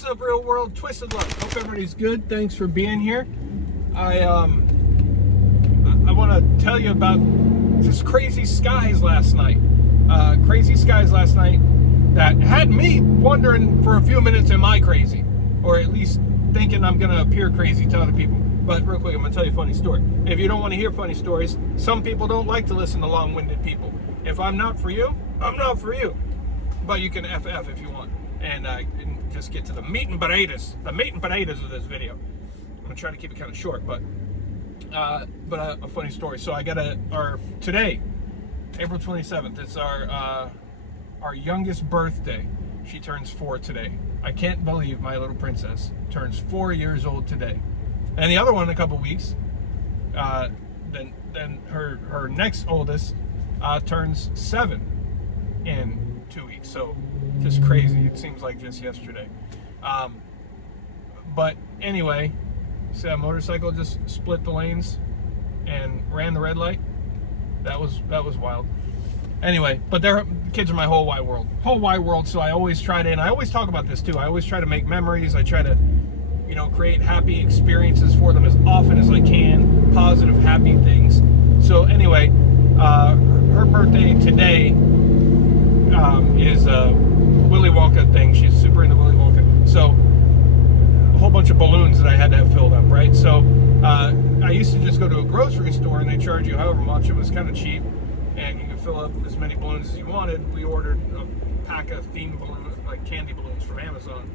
What's up, real world? Twisted Luck. Hope everybody's good. Thanks for being here. I want to tell you about just crazy skies last night. That had me wondering for a few minutes, am I crazy? Or at least thinking I'm going to appear crazy to other people. But real quick, I'm going to tell you a funny story. If you don't want to hear funny stories, some people don't like to listen to long-winded people. If I'm not for you, I'm not for you. But you can FF if you want. And just get to the meat and potatoes of this video. I'm gonna try to keep it kind of short, but a funny story. So I got today, April 27th. It's our youngest birthday. She turns 4 today. I can't believe my little princess turns 4 years old today. And the other one in a couple weeks. Then her next oldest turns 7 in 2 weeks. So just crazy. It seems like just yesterday. But anyway, see that motorcycle just split the lanes and ran the red light. That was wild. Anyway, but the kids are my whole wide world. So I always try to, and I always talk about this too. I always try to make memories. I try to, create happy experiences for them as often as I can. Positive, happy things. So anyway, her birthday today is a Willy Wonka thing. She's super into Willy Wonka. So a whole bunch of balloons that I had to have filled up, right? So I used to just go to a grocery store and they charge you however much. It was kind of cheap and you could fill up as many balloons as you wanted. We ordered a pack of themed balloons, like candy balloons from Amazon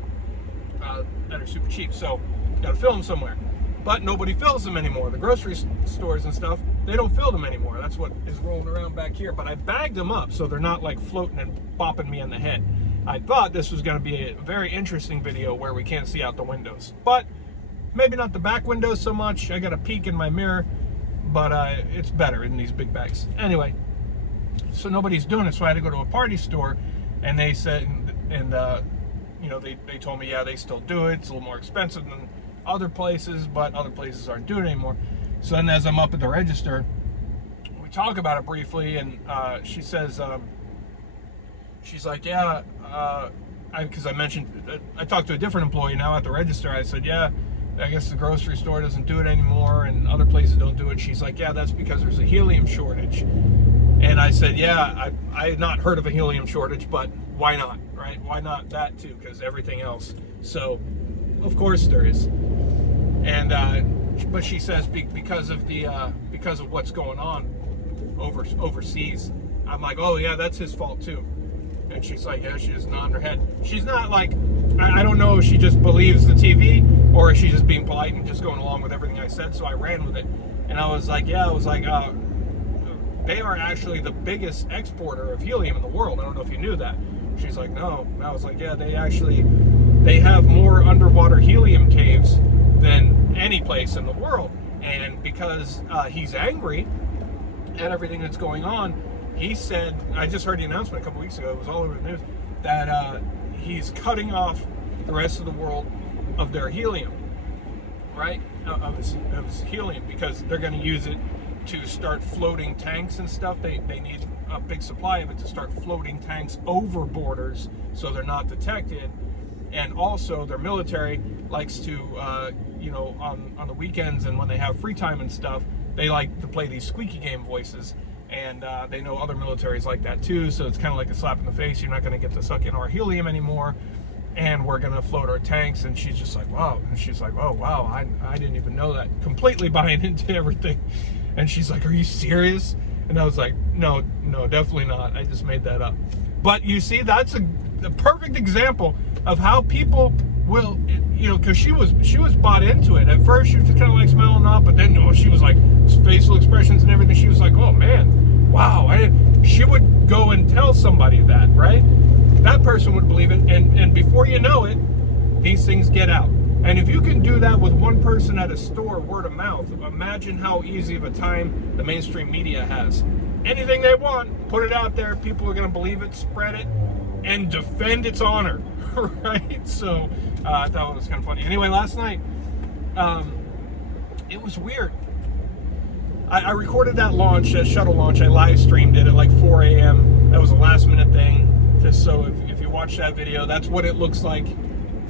that are super cheap. So you gotta fill them somewhere. But nobody fills them anymore. The grocery stores and stuff, they don't fill them anymore. That's what is rolling around back here. But I bagged them up so they're not like floating and bopping me in the head. I thought this was going to be a very interesting video where we can't see out the windows. But maybe not the back windows so much. I got a peek in my mirror. But it's better in these big bags. Anyway, so nobody's doing it. So I had to go to a party store. And they said, they told me, yeah, they still do it. It's a little more expensive than other places, but other places aren't doing it anymore. So then as I'm up at the register, we talk about it briefly, and she says, she's like, yeah, because I mentioned, I talked to a different employee now at the register. I said, yeah, I guess the grocery store doesn't do it anymore, and other places don't do it. She's like, yeah, that's because there's a helium shortage. And I said, yeah, I had not heard of a helium shortage, but why not, right? Why not that too? Because everything else. So, of course there is. And but she says because of what's going on overseas. I'm like, oh yeah, that's his fault too. And she's like, yeah, she's nodding her head. She's not like, I don't know if she just believes the TV or if she's just being polite and just going along with everything I said. So I ran with it, and I was like, yeah, they are actually the biggest exporter of helium in the world. I don't know if you knew that. She's like, no. And I was like, yeah, they have more underwater helium caves than any place in the world. And because he's angry at everything that's going on, he said, I just heard the announcement a couple weeks ago, it was all over the news, that he's cutting off the rest of the world of their helium, right? Of his helium, because they're going to use it to start floating tanks and stuff. They need a big supply of it to start floating tanks over borders so they're not detected. And also their military likes to, on the weekends and when they have free time and stuff, they like to play these squeaky game voices. And they know other militaries like that too. So it's kind of like a slap in the face. You're not going to get to suck in our helium anymore. And we're going to float our tanks. And she's just like, wow. And she's like, oh, wow, I didn't even know that. Completely buying into everything. And she's like, are you serious? And I was like, no, definitely not. I just made that up. But you see, that's a perfect example of how people will, because she was bought into it. At first, she was just kind of like smiling up, but then she was like, facial expressions and everything. She was like, oh man, wow. She would go and tell somebody that, right? That person would believe it, and before you know it, these things get out. And if you can do that with one person at a store, word of mouth, imagine how easy of a time the mainstream media has. Anything they want, put it out there, people are going to believe it, spread it, and defend its honor, right? So I thought it was kind of funny. Anyway, last night, it was weird. I recorded that shuttle launch. I live streamed it at like 4 a.m. That was a last minute thing. Just so if you watch that video, that's what it looks like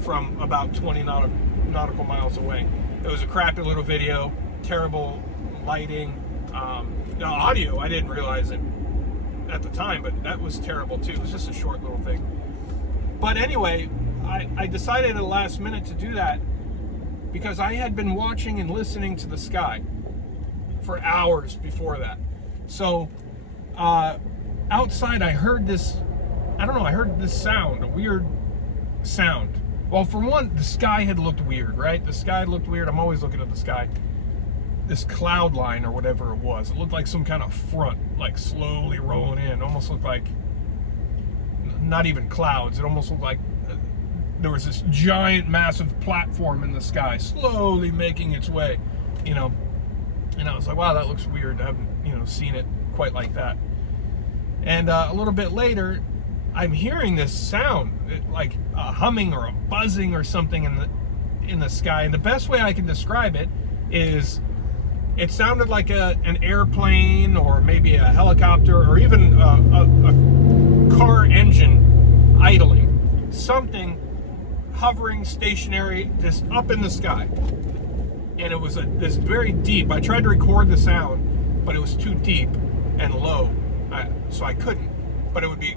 from about 20 nautical miles away. It was a crappy little video, terrible lighting, audio. I didn't realize it at the time, but that was terrible too. It was just a short little thing. But anyway, I decided at the last minute to do that because I had been watching and listening to the sky for hours before that. So outside I heard this, I don't know, I heard this sound, a weird sound. Well, for one, the sky had looked weird, right? The sky looked weird. I'm always looking at the sky. This cloud line or whatever it was, it looked like some kind of front, like slowly rolling in. Almost looked like, not even clouds, it almost looked like there was this giant, massive platform in the sky, slowly making its way, you know. And I was like, wow, that looks weird. I haven't, you know, seen it quite like that. And a little bit later, I'm hearing this sound, like a humming or a buzzing or something in the sky. And the best way I can describe it is, it sounded like an airplane or maybe a helicopter or even a car engine idling. Something hovering, stationary, just up in the sky. And it was this very deep. I tried to record the sound, but it was too deep and low, so I couldn't. But it would be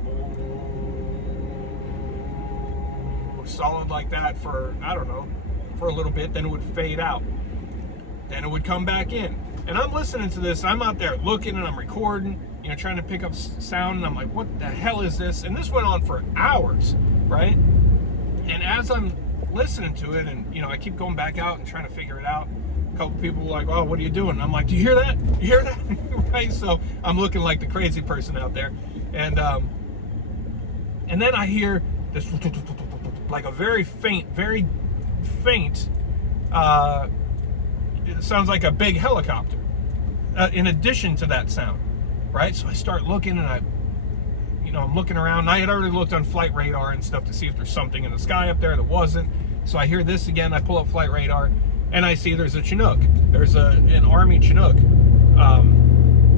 solid like that for, I don't know, for a little bit. Then it would fade out. Then it would come back in. And I'm listening to this. I'm out there looking and I'm recording, you know, trying to pick up sound. And I'm like, what the hell is this? And this went on for hours, right? And as I'm listening to it, and you know, I keep going back out and trying to figure it out. A couple people were like, "Oh, what are you doing?" And I'm like, "Do you hear that? You hear that?" Right? So I'm looking like the crazy person out there, and then I hear this like a very faint. It sounds like a big helicopter. In addition to that sound, right? So I start looking, and I'm looking around. And I had already looked on flight radar and stuff to see if there's something in the sky up there. That wasn't. So I hear this again. I pull up flight radar, and I see there's a Chinook. There's an Army Chinook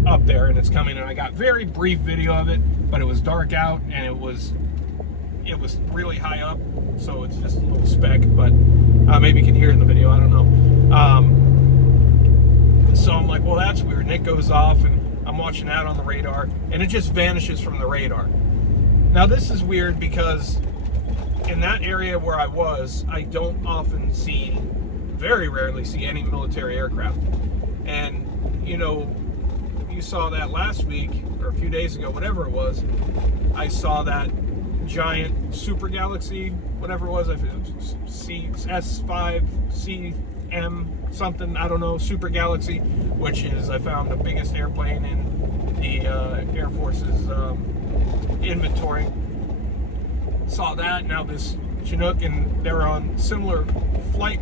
up there, and it's coming. And I got very brief video of it, but it was dark out, and it was really high up, so it's just a little speck. But maybe you can hear it in the video. I don't know. So I'm like, well, that's weird. And it goes off, and I'm watching that on the radar, and it just vanishes from the radar. Now this is weird because in that area where I was, I don't often see, very rarely see any military aircraft. And you know, you saw that last week or a few days ago, whatever it was. I saw that giant super galaxy, whatever it was, S5 CM something, I don't know, super galaxy, which is, I found, the biggest airplane in the Air Force's inventory. Saw that. Now this Chinook, and they're on similar flight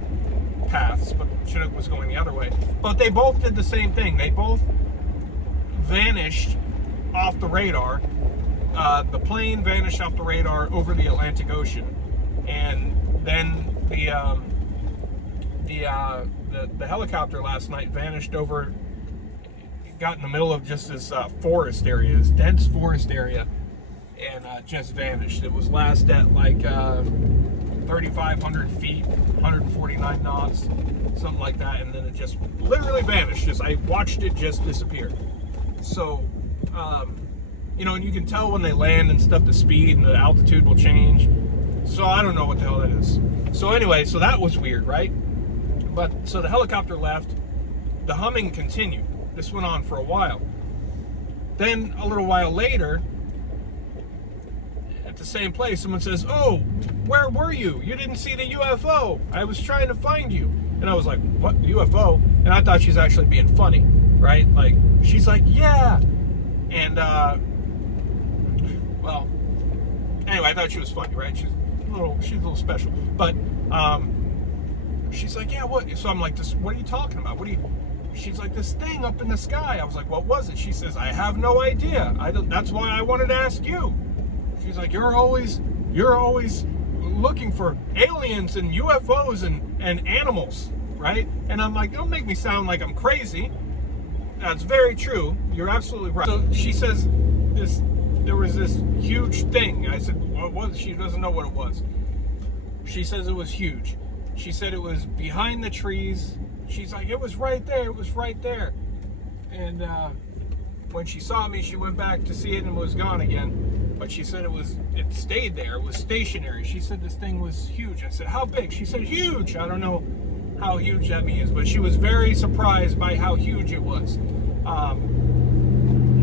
paths, but Chinook was going the other way. But they both did the same thing. They both vanished off the radar. The plane vanished off the radar over the Atlantic Ocean, and then the helicopter last night vanished over, got in the middle of just this forest area, this dense forest area, and just vanished. It was last at like 3,500 feet, 149 knots, something like that, and then it just literally vanished. I watched it just disappear. So, you know, and you can tell when they land and stuff, the speed and the altitude will change. So I don't know what the hell that is. So anyway, so that was weird, right? But so the helicopter left, the humming continued. This went on for a while. Then a little while later, at the same place, someone says, "Oh, where were you? You didn't see the UFO. I was trying to find you." And I was like, "What, UFO?" And I thought she's actually being funny, right? Like, she's like, "Yeah." And, well, anyway, I thought she was funny, right? She's a little special. But, she's like, "Yeah, what?" So I'm like, "What are you talking about? She's like, "This thing up in the sky." I was like, "What was it?" She says, "I have no idea. That's why I wanted to ask you." She's like, you're always looking for aliens and UFOs and animals, right?" And I'm like, don't make me sound like I'm crazy. That's very true. You're absolutely right. So she says there was this huge thing. I said, "What was it?" She doesn't know what it was. She says it was huge. She said it was behind the trees. She's like, it was right there. It was right there. And when she saw me, she went back to see it and was gone again. But she said it stayed there. It was stationary. She said this thing was huge. I said, how big? She said, huge. I don't know how huge that means, but she was very surprised by how huge it was.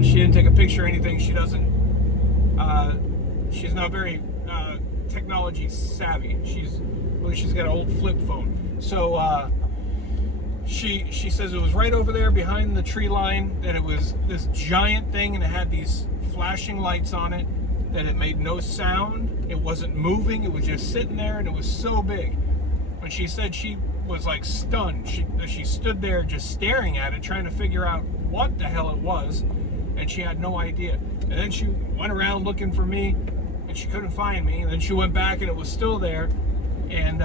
She didn't take a picture or anything. She doesn't, she's not very technology savvy. She's got an old flip phone. So she says it was right over there behind the tree line, that it was this giant thing and it had these flashing lights on it, that it made no sound. It wasn't moving. It was just sitting there, and it was so big. And she said she was like stunned. She stood there just staring at it, trying to figure out what the hell it was, and she had no idea. And then she went around looking for me, and she couldn't find me. And then she went back, and it was still there, and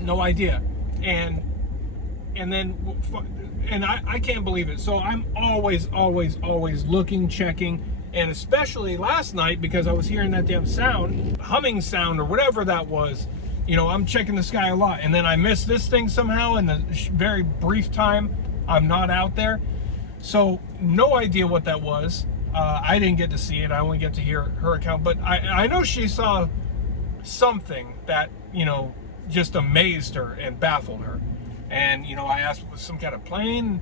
no idea. And I can't believe it. So I'm always looking, checking, and especially last night, because I was hearing that damn sound, humming sound or whatever that was. You know, I'm checking the sky a lot, and then I missed this thing somehow in the very brief time I'm not out there. So no idea what that was. I didn't get to see it. I only get to hear her account, but I know she saw something that, you know, just amazed her and baffled her. And, you know, I asked, was some kind of plane?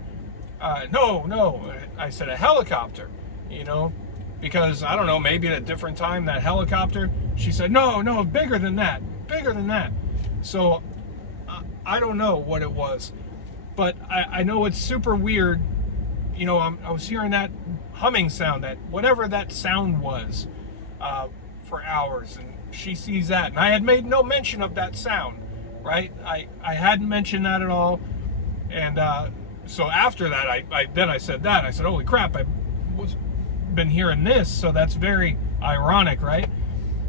No. I said a helicopter, you know, because I don't know, maybe at a different time that helicopter. She said, no, bigger than that. So I don't know what it was, but I know it's super weird. You know, I was hearing that humming sound, that whatever that sound was, for hours, and she sees that, and I had made no mention of that sound, right? I hadn't mentioned that at all. And so after that, I said, holy crap, I was been hearing this, so that's very ironic, right?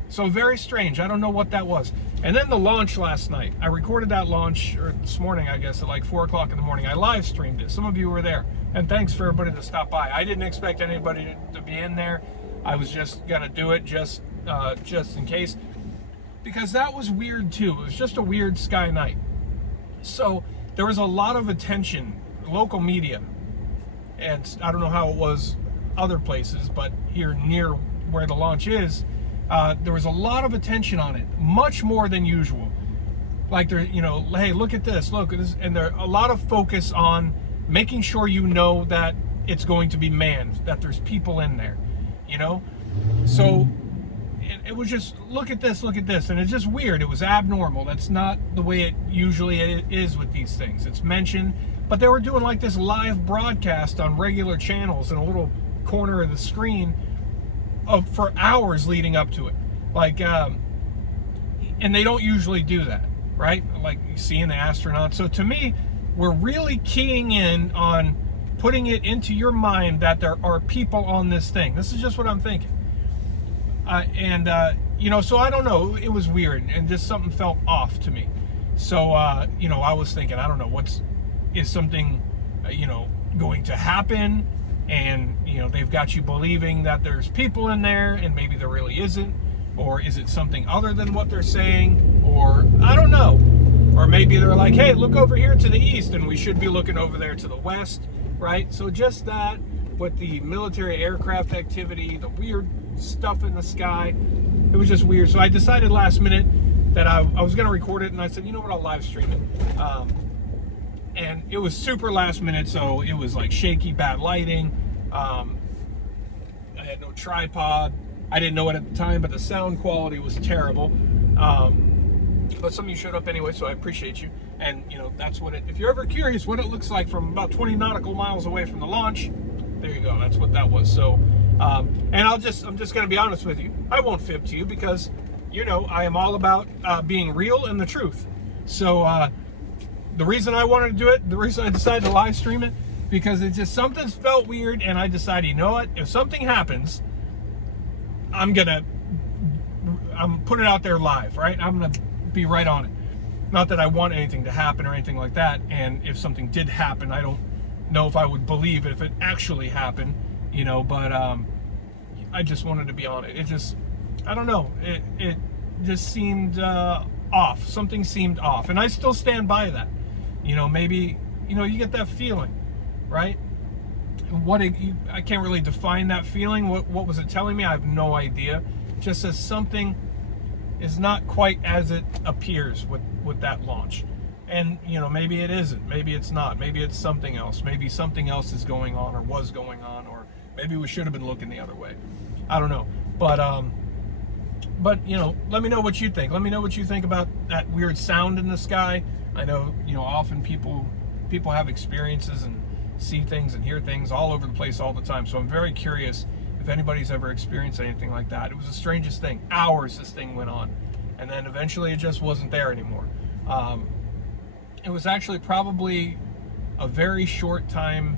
So very strange. I don't know what that was. And then the launch last night, I recorded that launch, or this morning, I guess, at like 4 o'clock in the morning. I live streamed it. Some of you were there, and thanks for everybody to stop by. I didn't expect anybody to be in there. I was just gonna do it just in case, because that was weird too. It was just a weird sky night. So there was a lot of attention, local media, and I don't know how it was other places, but here near where the launch is, there was a lot of attention on it, much more than usual. Like, there, you know, hey, look at this, and there a lot of focus on making sure you know that it's going to be manned, that there's people in there, you know. So it was just, look at this, and it's just weird. It was abnormal. That's not the way it usually is with these things. It's mentioned, but they were doing like this live broadcast on regular channels in a little corner of the screen for hours leading up to it. Like, and they don't usually do that, right? Like seeing the astronauts. So to me, we're really keying in on putting it into your mind that there are people on this thing. This is just what I'm thinking. You know, so I don't know, it was weird, and just something felt off to me. So, you know, I was thinking, I don't know, is something, you know, going to happen? And, you know, they've got you believing that there's people in there, and maybe there really isn't. Or is it something other than what they're saying? Or, I don't know. Or maybe they're like, hey, look over here to the east, and we should be looking over there to the west, right? So just that, with the military aircraft activity, the weird stuff in the sky, it was just weird. So I decided last minute that I was going to record it, and I said, you know what, I'll live stream it. And it was super last minute, so it was like shaky, bad lighting. I had no tripod. I didn't know it at the time, but the sound quality was terrible. But some of you showed up anyway, so I appreciate you. And, you know, that's what if you're ever curious what it looks like from about 20 nautical miles away from the launch, there you go. That's what that was. So, and I'm just going to be honest with you. I won't fib to you because, you know, I am all about being real and the truth. So, the reason I wanted to do it, the reason I decided to live stream it, because it's just something felt weird, and I decided, you know what, if something happens, I'm putting it out there live, right? I'm gonna be right on it. Not that I want anything to happen or anything like that, and if something did happen, I don't know if I would believe it if it actually happened, you know, but I just wanted to be on it. It just, I don't know, just seemed off. Something seemed off, and I still stand by that. Maybe you get that feeling, right? I can't really define that feeling. What was it telling me? I have no idea. Just as something is not quite as it appears with that launch. And maybe it isn't, maybe it's not, maybe it's something else, maybe something else is going on or was going on, or maybe we should have been looking the other way. I don't know. But let me know what you think. Let me know what you think about that weird sound in the sky. I know often people have experiences and see things and hear things all over the place all the time. So I'm very curious if anybody's ever experienced anything like that. It was the strangest thing. Hours this thing went on, and then eventually it just wasn't there anymore. It was actually probably a very short time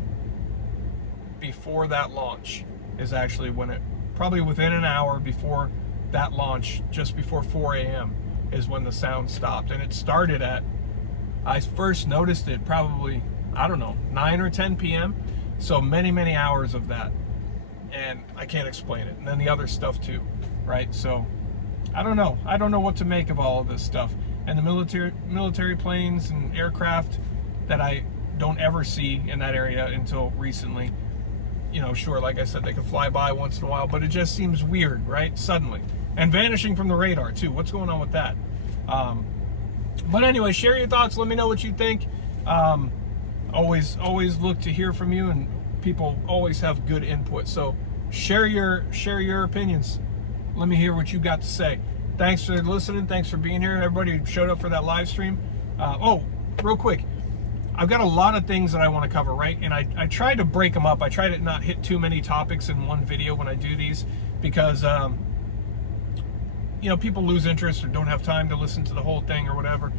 before that launch is actually when probably within an hour before that launch, just before 4 a.m. is when the sound stopped. And it started I first noticed it probably, I don't know, 9 or 10 p.m. So many hours of that. And I can't explain it. And then the other stuff too, right? So I don't know. I don't know what to make of all of this stuff. And the military planes and aircraft that I don't ever see in that area until recently. Sure, like I said, they could fly by once in a while, but it just seems weird, right? Suddenly. And vanishing from the radar too. What's going on with that? But anyway, share your thoughts. Let me know what you think. Always look to hear from you, and people always have good input. So share your opinions. Let me hear what you got to say. Thanks for listening. Thanks for being here. Everybody who showed up for that live stream. Real quick, I've got a lot of things that I want to cover, right? And I try to break them up. I try to not hit too many topics in one video when I do these, because people lose interest or don't have time to listen to the whole thing or whatever.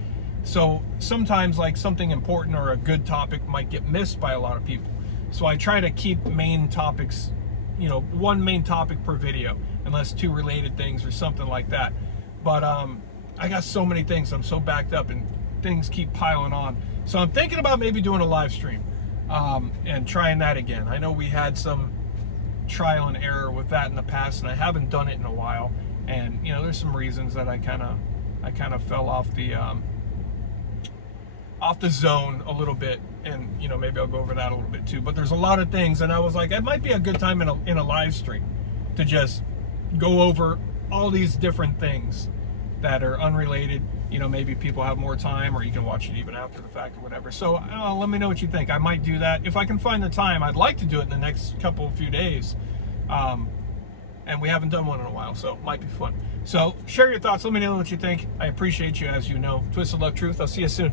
So sometimes, like, something important or a good topic might get missed by a lot of people. So I try to keep main topics, one main topic per video, unless two related things or something like that. But I got so many things. I'm so backed up and things keep piling on. So I'm thinking about maybe doing a live stream and trying that again. I know we had some trial and error with that in the past, and I haven't done it in a while. And there's some reasons that I kind of fell off the zone a little bit, and maybe I'll go over that a little bit too. But there's a lot of things, and I was like, it might be a good time in a live stream to just go over all these different things that are unrelated. Maybe people have more time, or you can watch it even after the fact or whatever. So let me know what you think. I might do that if I can find the time. I'd like to do it in the next few days. And we haven't done one in a while, so it might be fun. So share your thoughts. Let me know what you think. I appreciate you, as you know. Twisted Luck Truth. I'll see you soon.